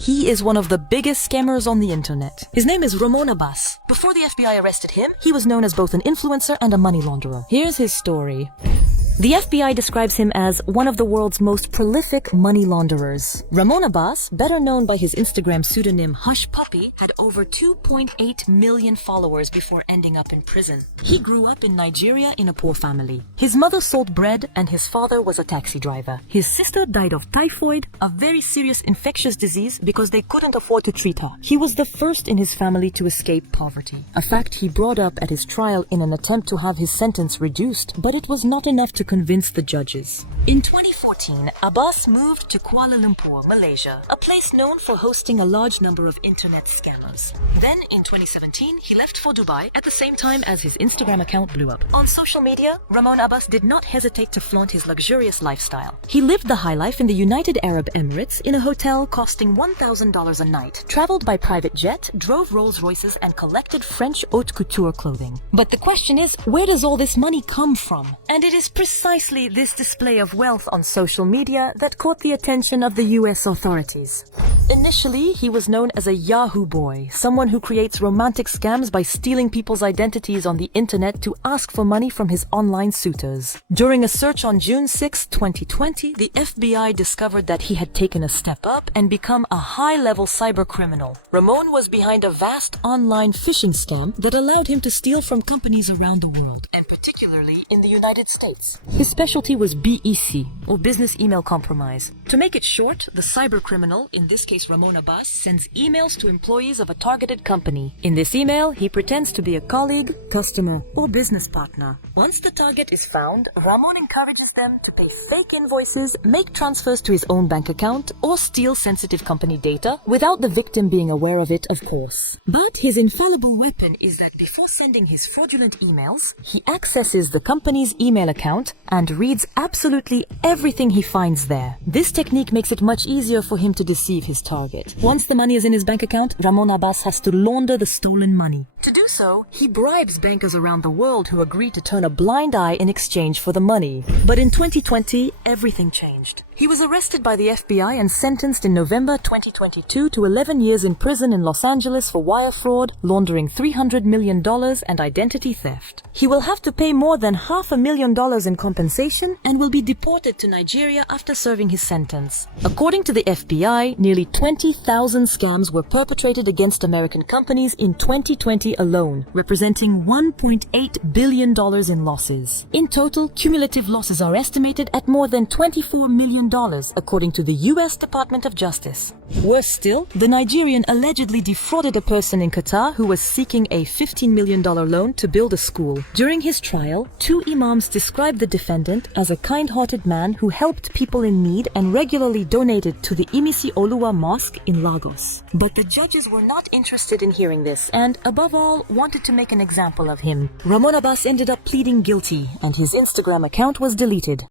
He is one of the biggest scammers on the internet. His name is Ramon Abbas. Before the FBI arrested him, he was known as both an influencer and a money launderer. Here's his story. The FBI describes him as one of the world's most prolific money launderers. Ramon Abbas, better known by his Instagram pseudonym Hush Puppy, had over 2.8 million followers before ending up in prison. He grew up in Nigeria in a poor family. His mother sold bread and his father was a taxi driver. His sister died of typhoid, a very serious infectious disease, because they couldn't afford to treat her. He was the first in his family to escape poverty, a fact he brought up at his trial in an attempt to have his sentence reduced, but it was not enough to convince the judges. In 2014, Abbas moved to Kuala Lumpur, Malaysia, a place known for hosting a large number of internet scammers. Then, in 2017, he left for Dubai at the same time as his Instagram account blew up. On social media, Ramon Abbas did not hesitate to flaunt his luxurious lifestyle. He lived the high life in the United Arab Emirates in a hotel costing $1,000 a night, traveled by private jet, drove Rolls Royces, and collected French haute couture clothing. But the question is, where does all this money come from? And it is precisely this display of wealth on social media that caught the attention of the US authorities. Initially, he was known as a Yahoo boy, someone who creates romantic scams by stealing people's identities on the internet to ask for money from his online suitors. During a search on June 6, 2020, the FBI discovered that he had taken a step up and become a high-level cyber criminal. Ramon was behind a vast online phishing scam that allowed him to steal from companies around the world, and particularly in the United States. His specialty was BEC, or business email compromise. To make it short, the cyber criminal, in this case Ramon Abbas, sends emails to employees of a targeted company. In this email, he pretends to be a colleague, customer, or business partner. Once the target is found, Ramon encourages them to pay fake invoices, make transfers to his own bank account, or steal sensitive company data, without the victim being aware of it, of course. But his infallible weapon is that before sending his fraudulent emails, he accesses the company's email account and reads absolutely everything he finds there. This technique makes it much easier for him to deceive his target. Once the money is in his bank account, Ramon Abbas has to launder the stolen money. To do so, he bribes bankers around the world who agree to turn a blind eye in exchange for the money. But in 2020, everything changed. He was arrested by the FBI and sentenced in November 2022 to 11 years in prison in Los Angeles for wire fraud, laundering $300 million, and identity theft. He will have to pay more than $500,000 in compensation and will be deported to Nigeria after serving his sentence. According to the FBI, nearly 20,000 scams were perpetrated against American companies in 2020 alone, representing $1.8 billion in losses. In total, cumulative losses are estimated at more than $24 million, according to the US Department of Justice. Worse still, the Nigerian allegedly defrauded a person in Qatar who was seeking a $15 million loan to build a school. During his trial, two imams described the defendant as a kind-hearted man who helped people in need and regularly donated to the Imisi Oluwa Mosque in Lagos. But the judges were not interested in hearing this and, above all, wanted to make an example of him. Ramon Abbas ended up pleading guilty and his Instagram account was deleted.